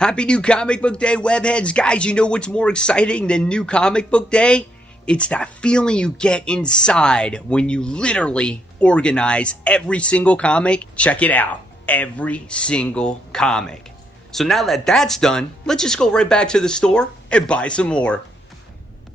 Happy New Comic Book Day, webheads. Guys, you know what's more exciting than New Comic Book Day? It's that feeling you get inside when you literally organize every single comic. Check it out. Every single comic. So now that that's done, let's just go right back to the store and buy some more.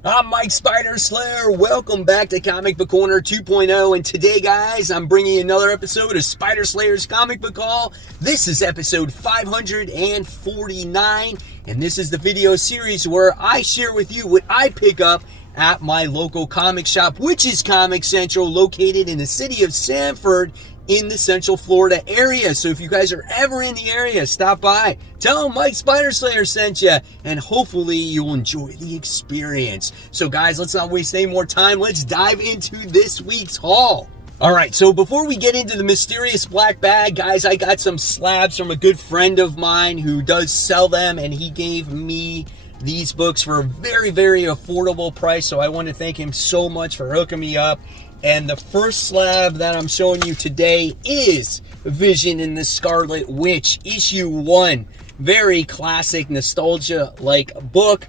I'm Mike Spider Slayer. Welcome back to Comic Book Corner 2.0. And today, guys, I'm bringing you another episode of Spider Slayer's Comic Book Haul. This is episode 549. And this is the video series where I share with you what I pick up at my local comic shop, which is Comic Central, located in the city of Sanford in the Central Florida area. So if you guys are ever in the area, stop by, tell them Mike Spider Slayer sent you, and hopefully you'll enjoy the experience. So guys, let's not waste any more time. Let's dive into this week's haul. All right, so before we get into the mysterious black bag, guys, I got some slabs from a good friend of mine who does sell them, and he gave me these books for a very, very affordable price. So I want to thank him so much for hooking me up. And the first slab that I'm showing you today is Vision and the Scarlet Witch, issue 1. Very classic, nostalgia-like book.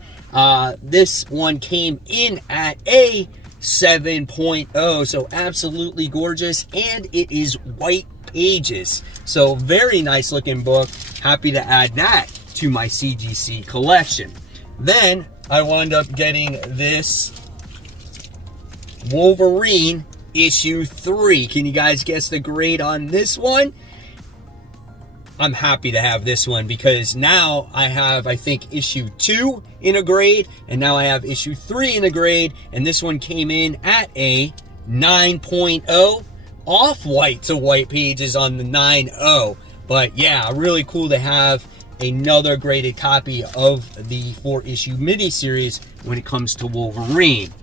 This one came in at a 7.0, so absolutely gorgeous. And it is white pages. So very nice looking book. Happy to add that to my CGC collection. Then I wound up getting this Wolverine issue 3. Can you guys guess the grade on this one? I'm happy to have this one because now I have, I think, issue 2 in a grade, and now I have issue 3 in a grade, and this one came in at a 9.0. Off-white to white pages on the 9.0. But yeah, really cool to have another graded copy of the 4-issue miniseries when it comes to Wolverine.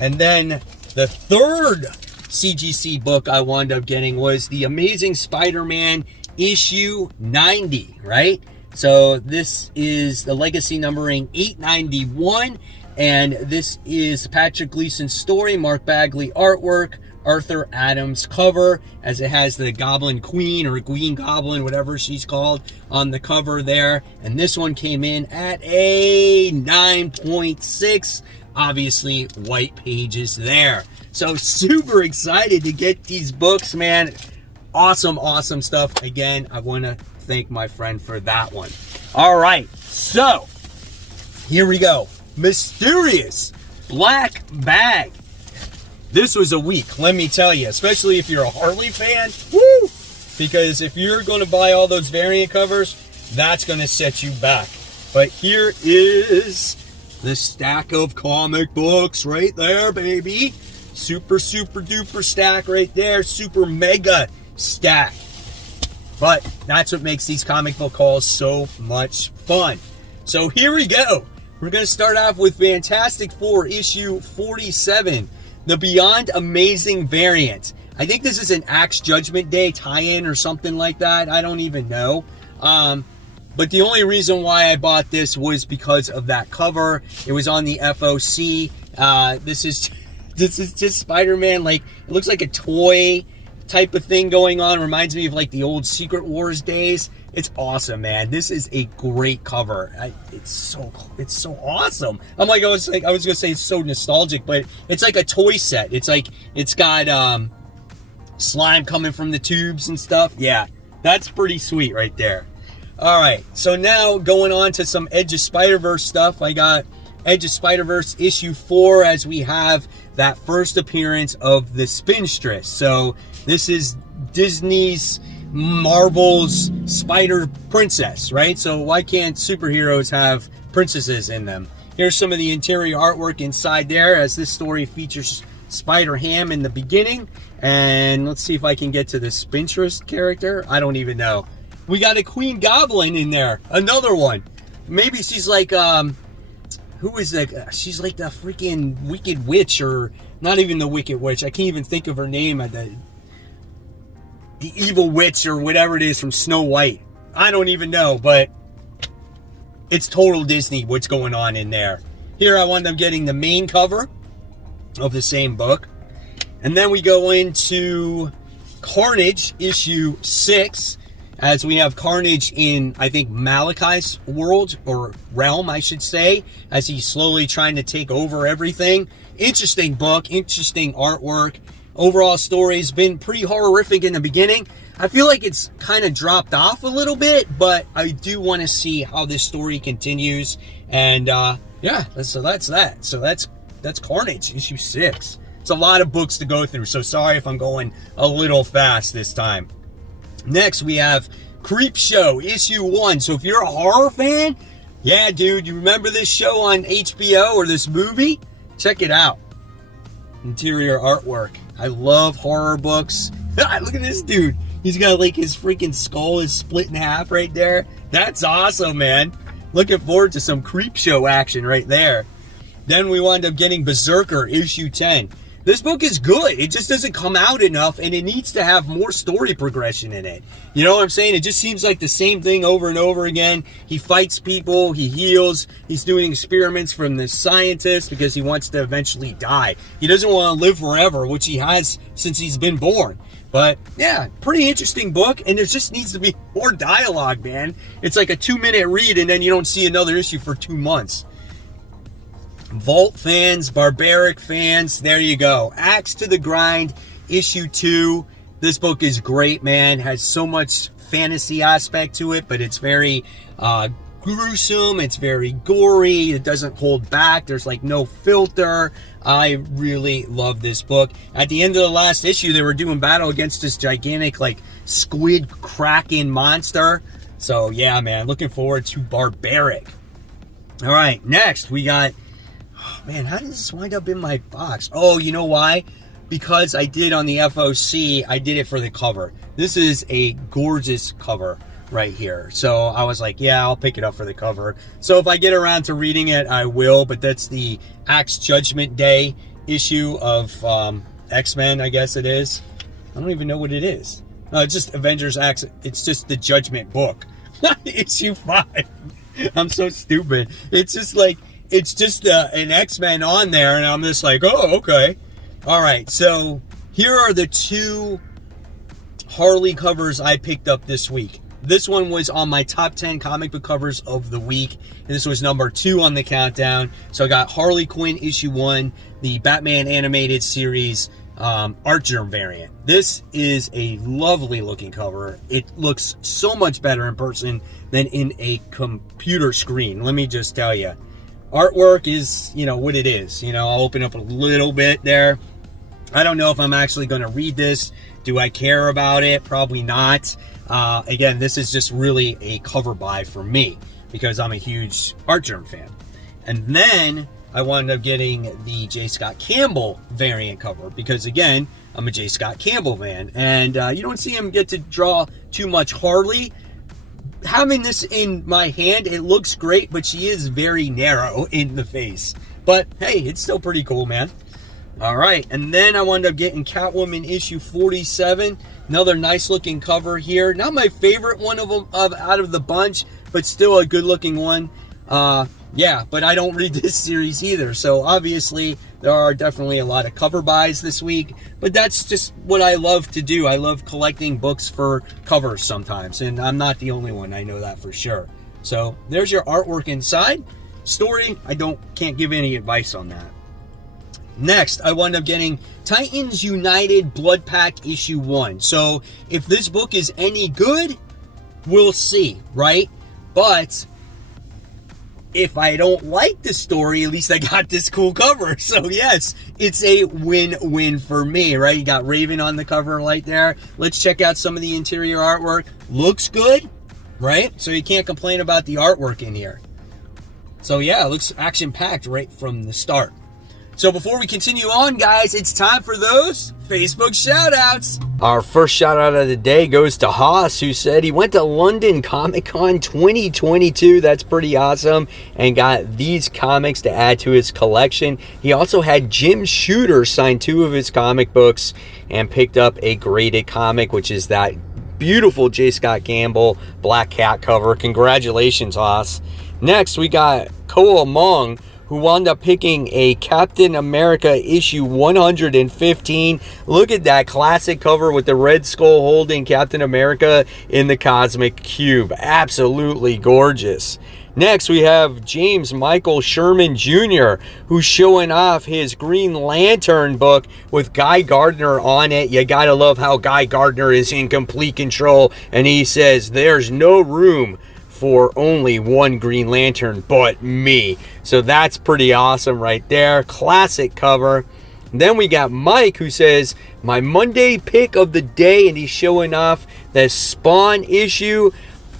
And then the third CGC book I wound up getting was The Amazing Spider-Man issue 90, right? So this is the legacy numbering 891, and this is Patrick Gleason's story, Mark Bagley artwork, Arthur Adams cover, as it has the Goblin Queen or Queen Goblin, whatever she's called, on the cover there. And this one came in at a 9.6. Obviously, white pages there. So super excited to get these books, man. Awesome, awesome stuff. Again, I want to thank my friend for that one. All right, so here we go. Mysterious black bag. This was a week, let me tell you, especially if you're a Harley fan. Woo! Because if you're going to buy all those variant covers, that's going to set you back. But here is the stack of comic books right there, baby. Super, super duper stack right there. Super mega stack. But that's what makes these comic book hauls so much fun. So here we go. We're going to start off with Fantastic Four issue 47. The Beyond Amazing variant. I think this is an Axe Judgment Day tie-in or something like that. I don't even know. But the only reason why I bought this was because of that cover. It was on the FOC. This is just Spider-Man. Like, it looks like a toy type of thing going on. Reminds me of like the old Secret Wars days. It's awesome, man. This is a great cover. It's so awesome. I was gonna say it's so nostalgic, but it's like a toy set. It's like it's got slime coming from the tubes and stuff. Yeah, that's pretty sweet right there. All right, so now going on to some Edge of Spider-Verse stuff. I got Edge of Spider-Verse issue 4 as we have that first appearance of the Spinstress. So this is Disney's Marvel's Spider Princess, right? So why can't superheroes have princesses in them? Here's some of the interior artwork inside there, as this story features Spider-Ham in the beginning. And let's see if I can get to the Spinstress character. I don't even know. We got a Queen Goblin in there, another one. Maybe she's like who is that? She's like the freaking Wicked Witch, or not even the Wicked Witch. I can't even think of her name. The Evil Witch or whatever it is from Snow White. I don't even know, but it's total Disney what's going on in there. Here I wound up getting the main cover of the same book. And then we go into Carnage issue 6. as we have Carnage in, I think, Malachi's world, or realm, I should say, as he's slowly trying to take over everything. Interesting book, interesting artwork. Overall story's been pretty horrific in the beginning. I feel like it's kind of dropped off a little bit, but I do want to see how this story continues. And yeah, so that's that. So that's Carnage, issue 6. It's a lot of books to go through, so sorry if I'm going a little fast this time. Next, we have Creepshow, issue 1. So if you're a horror fan, yeah, dude, you remember this show on HBO or this movie? Check it out. Interior artwork. I love horror books. Look at this dude. He's got like his freaking skull is split in half right there. That's awesome, man. Looking forward to some Creepshow action right there. Then we wound up getting Berserker, issue 10. This book is good. It just doesn't come out enough, and it needs to have more story progression in it. You know what I'm saying? It just seems like the same thing over and over again. He fights people. He heals. He's doing experiments from this scientist because he wants to eventually die. He doesn't want to live forever, which he has since he's been born. But yeah, pretty interesting book, and there just needs to be more dialogue, man. It's like a 2-minute read, and then you don't see another issue for 2 months. Vault fans, Barbaric fans, there you go. Axe to the Grind, issue 2. This book is great, man. Has so much fantasy aspect to it, but it's very gruesome. It's very gory. It doesn't hold back. There's like no filter. I really love this book. At the end of the last issue, they were doing battle against this gigantic like squid kraken monster. So yeah, man, looking forward to Barbaric. All right, next we got, oh man, how did this wind up in my box? Oh, you know why? Because I did on the FOC, I did it for the cover. This is a gorgeous cover right here. So I was like, yeah, I'll pick it up for the cover. So if I get around to reading it, I will. But that's the Axe Judgment Day issue of X-Men, I guess it is. I don't even know what it is. No, it's just Avengers Axe. It's just the Judgment book. Issue 5. I'm so stupid. It's just like, it's just an X-Men on there, and I'm just like, oh, okay. All right, so here are the 2 Harley covers I picked up this week. This one was on my top 10 comic book covers of the week, and this was number 2 on the countdown. So I got Harley Quinn issue 1, the Batman animated series Archer variant. This is a lovely looking cover. It looks so much better in person than in a computer screen. Let me just tell you. Artwork is, you know, what it is. You know, I'll open up a little bit there. I don't know if I'm actually going to read this. Do I care about it? Probably not. Again, this is just really a cover buy for me because I'm a huge Archer fan. And then I wound up getting the J. Scott Campbell variant cover because, again, I'm a J. Scott Campbell fan. And you don't see him get to draw too much Harley. Having this in my hand, it looks great, but she is very narrow in the face. But hey, it's still pretty cool, man. All right, and then I wound up getting Catwoman issue 47. Another nice looking cover here. Not my favorite one of them out of the bunch, but still a good looking one. Yeah, but I don't read this series either. So obviously there are definitely a lot of cover buys this week, but that's just what I love to do. I love collecting books for covers sometimes, and I'm not the only one. I know that for sure. So there's your artwork inside. Story, I can't give any advice on that. Next, I wound up getting Titans United Blood Pack issue 1. So if this book is any good, we'll see, right? But if I don't like the story, at least I got this cool cover. So yes, it's a win-win for me, right? You got Raven on the cover right there. Let's check out some of the interior artwork. Looks good, right? So you can't complain about the artwork in here. So yeah, it looks action-packed right from the start. So before we continue on, guys, it's time for those Facebook shoutouts. Our first shout out of the day goes to Haas, who said he went to London Comic Con 2022. That's pretty awesome. And got these comics to add to his collection. He also had Jim Shooter sign 2 of his comic books and picked up a graded comic, which is that beautiful J. Scott Campbell Black Cat cover. Congratulations, Haas. Next, we got Koa Mong, who wound up picking a Captain America issue 115. Look at that classic cover with the Red Skull holding Captain America in the Cosmic Cube. Absolutely gorgeous. Next, we have James Michael Sherman Jr., who's showing off his Green Lantern book with Guy Gardner on it. You gotta love how Guy Gardner is in complete control, and he says there's no room for only one Green Lantern but me. So that's pretty awesome right there. Classic cover. Then we got Mike, who says my Monday pick of the day, and he's showing off the Spawn issue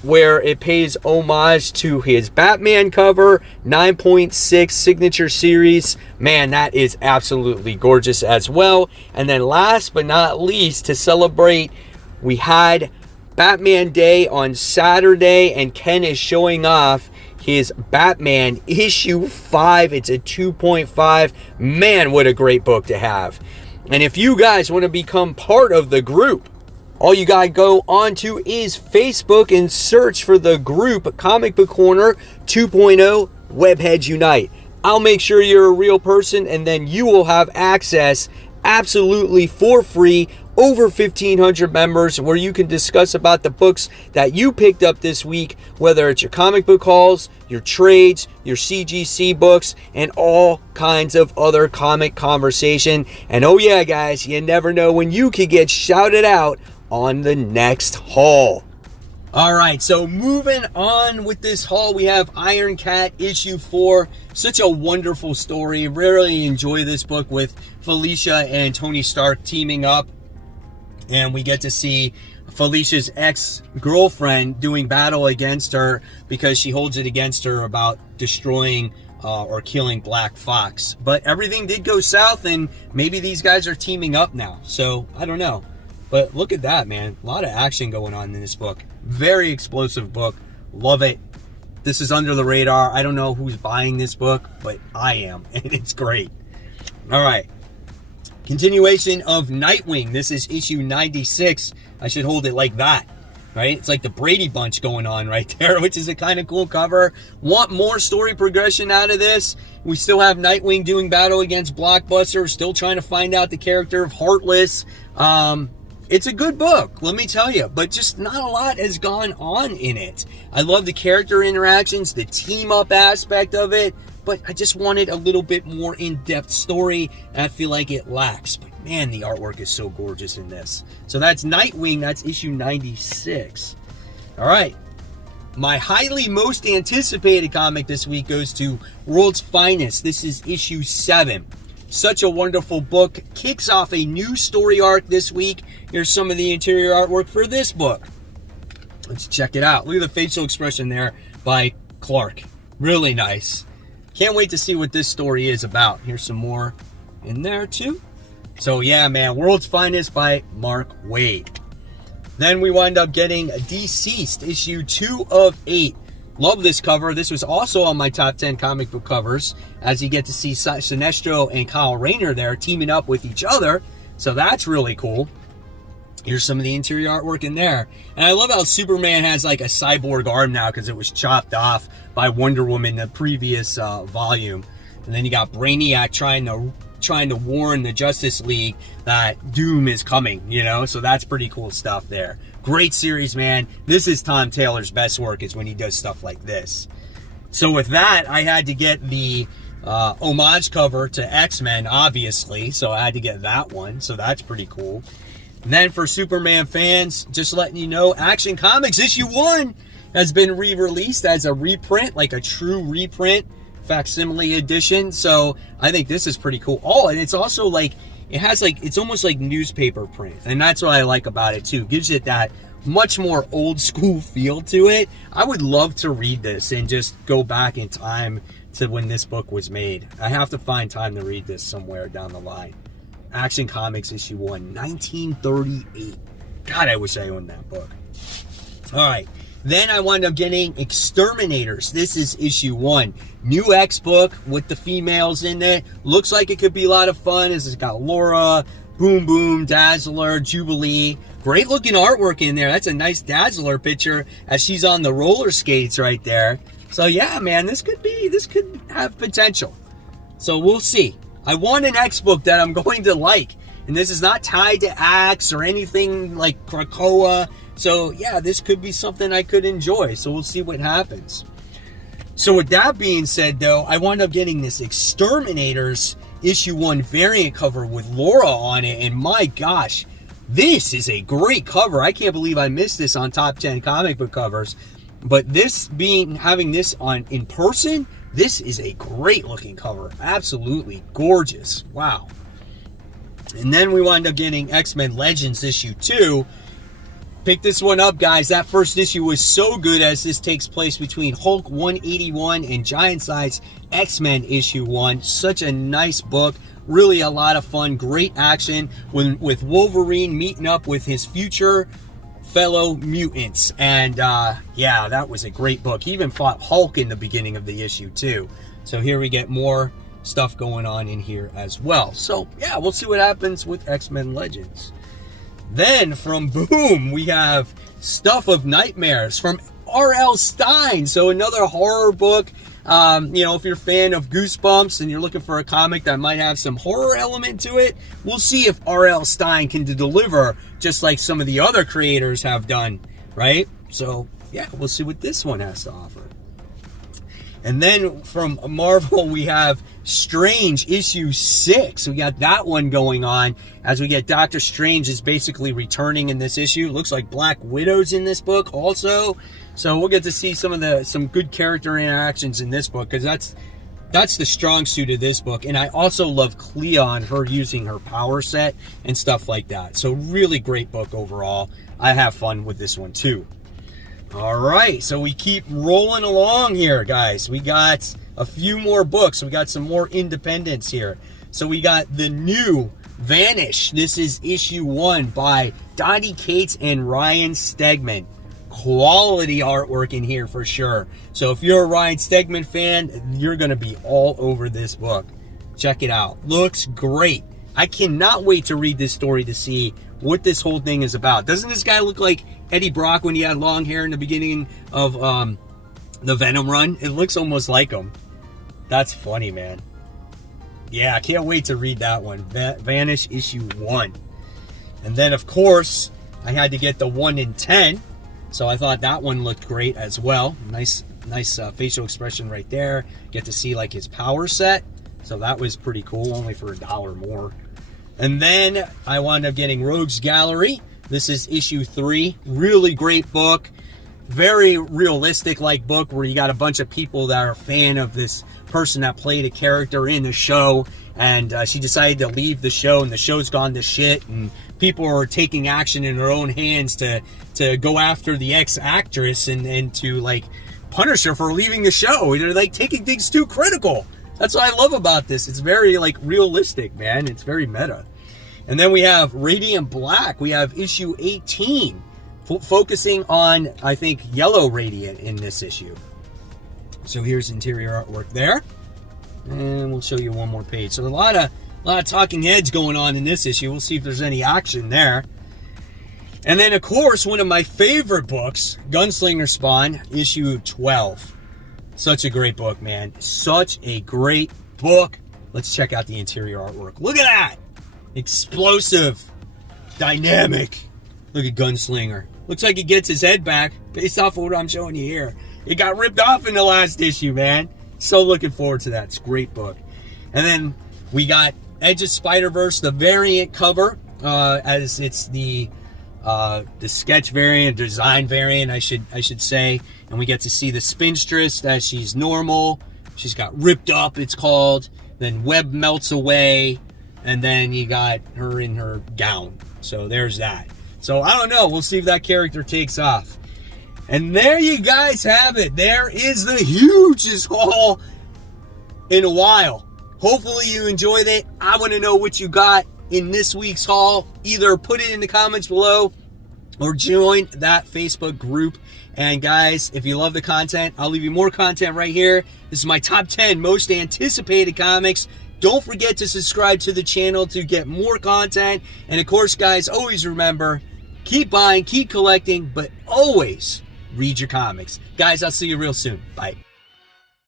where it pays homage to his Batman cover, 9.6 signature series. Man, that is absolutely gorgeous as well. And then last but not least, to celebrate, we had Batman Day on Saturday, and Ken is showing off his Batman issue 5. It's a 2.5. Man, what a great book to have. And if you guys want to become part of the group, all you gotta go onto is Facebook and search for the group Comic Book Corner 2.0 Webheads Unite. I'll make sure you're a real person, and then you will have access absolutely for free, over 1,500 members, where you can discuss about the books that you picked up this week, whether it's your comic book hauls, your trades, your CGC books, and all kinds of other comic conversation. And oh yeah, guys, you never know when you could get shouted out on the next haul. All right, so moving on with this haul, we have Iron Cat issue 4. Such a wonderful story. Really enjoy this book with Felicia and Tony Stark teaming up, and we get to see Felicia's ex-girlfriend doing battle against her because she holds it against her about destroying or killing Black Fox. But everything did go south, and maybe these guys are teaming up now, so I don't know. But look at that, man. A lot of action going on in this book. Very explosive book. Love it. This is under the radar. I don't know who's buying this book, but I am, and it's great. All right. Continuation of Nightwing. This is issue 96. I should hold it like that, right? It's like the Brady Bunch going on right there, which is a kind of cool cover. Want more story progression out of this? We still have Nightwing doing battle against Blockbuster. Still trying to find out the character of Heartless. It's a good book, let me tell you, but just not a lot has gone on in it. I love the character interactions, the team-up aspect of it, but I just wanted a little bit more in-depth story, and I feel like it lacks. But man, the artwork is so gorgeous in this. So that's Nightwing, that's issue 96. All right, my highly most anticipated comic this week goes to World's Finest. This is issue 7. Such a wonderful book. Kicks off a new story arc this week. Here's some of the interior artwork for this book. Let's check it out. Look at the facial expression there by Clark. Really nice. Can't wait to see what this story is about. Here's some more in there too. So yeah, man, World's Finest by Mark Waid. Then we wind up getting Deceased, issue 2 of 8. Love this cover. This was also on my top 10 comic book covers, as you get to see Sinestro and Kyle Rayner there teaming up with each other. So that's really cool. Here's some of the interior artwork in there. And I love how Superman has like a cyborg arm now because it was chopped off by Wonder Woman in the previous volume. And then you got Brainiac trying to warn the Justice League that doom is coming, you know? So that's pretty cool stuff there. Great series, man. This is Tom Taylor's best work, is when he does stuff like this. So with that, I had to get the homage cover to X-Men, obviously. So I had to get that one. So that's pretty cool. And then for Superman fans, just letting you know, Action Comics issue 1 has been re-released as a reprint, like a true reprint, facsimile edition. So I think this is pretty cool. Oh, and it's also like, it has like, it's almost like newspaper print. And that's what I like about it too. Gives it that much more old school feel to it. I would love to read this and just go back in time to when this book was made. I have to find time to read this somewhere down the line. Action Comics issue 1, 1938. God, I wish I owned that book. All right. Then I wound up getting Exterminators. This is issue 1. New X book with the females in it. Looks like it could be a lot of fun. It's got Laura, Boom Boom, Dazzler, Jubilee. Great looking artwork in there. That's a nice Dazzler picture as she's on the roller skates right there. So yeah, man, this could have potential. So we'll see. I want an X book that I'm going to like. And this is not tied to Axe or anything like Krakoa. So yeah, this could be something I could enjoy. So we'll see what happens. So with that being said, though, I wound up getting this Exterminators issue 1 variant cover with Laura on it. And my gosh, this is a great cover. I can't believe I missed this on top 10 comic book covers. But this having this on in person, this is a great looking cover. Absolutely gorgeous. Wow. And then we wound up getting X-Men Legends issue 2. Pick this one up, guys. That first issue was so good, as this takes place between Hulk 181 and Giant Size X-Men issue 1. Such a nice book. Really a lot of fun. Great action with Wolverine meeting up with his future fellow mutants. And yeah, that was a great book. He even fought Hulk in the beginning of the issue too. So here we get more stuff going on in here as well. So yeah, we'll see what happens with X-Men Legends. Then from Boom, we have Stuff of Nightmares from R.L. Stine. So another horror book. You know, if you're a fan of Goosebumps and you're looking for a comic that might have some horror element to it, we'll see if R.L. Stine can deliver just like some of the other creators have done, right? So yeah, we'll see what this one has to offer. And then from Marvel, we have Strange issue 6. We got that one going on as we get Doctor Strange is basically returning in this issue. Looks like Black Widow's in this book also. So we'll get to see some good character interactions in this book, because that's the strong suit of this book. And I also love Clea, her using her power set and stuff like that. So really great book overall. I have fun with this one too. All right, so we keep rolling along here, guys. We got a few more books. We got some more independents here. So we got the new Vanish. This is issue 1 by Donny Cates and Ryan Stegman. Quality artwork in here for sure. So if you're a Ryan Stegman fan, you're going to be all over this book. Check it out. Looks great. I cannot wait to read this story to see what this whole thing is about. Doesn't this guy look like Eddie Brock when he had long hair in the beginning of the Venom run? It looks almost like him. That's funny, man. Yeah, I can't wait to read that one. Vanish issue 1. And then, of course, I had to get the 1 in 10. So I thought that one looked great as well. Nice facial expression right there. Get to see like his power set. So that was pretty cool, only for $1 more. And then I wound up getting Rogues Gallery. This is issue 3. Really great book. Very realistic like book, where you got a bunch of people that are a fan of this person that played a character in the show, and she decided to leave the show, and the show's gone to shit, and people are taking action in their own hands to go after the ex-actress and to like punish her for leaving the show. They're like taking things too critical. That's what I love about this. It's very like realistic, man. It's very meta. And then we have Radiant Black. We have issue 18, focusing on, I think, Yellow Radiant in this issue. So here's interior artwork there. And we'll show you one more page. So a lot of talking heads going on in this issue. We'll see if there's any action there. And then, of course, one of my favorite books, Gunslinger Spawn, issue 12. Such a great book, man. Such a great book. Let's check out the interior artwork. Look at that. Explosive. Dynamic. Look at Gunslinger. Looks like he gets his head back based off of what I'm showing you here. It got ripped off in the last issue, man. So looking forward to that. It's a great book. And then we got Edge of Spider-Verse, the variant cover, as it's the sketch variant, design variant, I should say. And we get to see the Spinstress as she's normal. She's got ripped up, it's called. Then Web melts away. And then you got her in her gown. So there's that. So I don't know. We'll see if that character takes off. And there you guys have it. There is the hugest haul in a while. Hopefully you enjoyed it. I want to know what you got in this week's haul. Either put it in the comments below or join that Facebook group. And guys, if you love the content, I'll leave you more content right here. This is my top 10 most anticipated comics. Don't forget to subscribe to the channel to get more content. And of course, guys, always remember, keep buying, keep collecting, but always read your comics. Guys, I'll see you real soon. Bye.